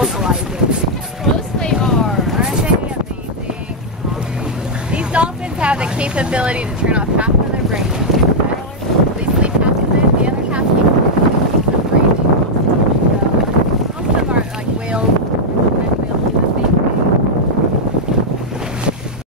vocalizing. Close they are. Aren't they amazing? These dolphins have the capability to turn off half of their brain.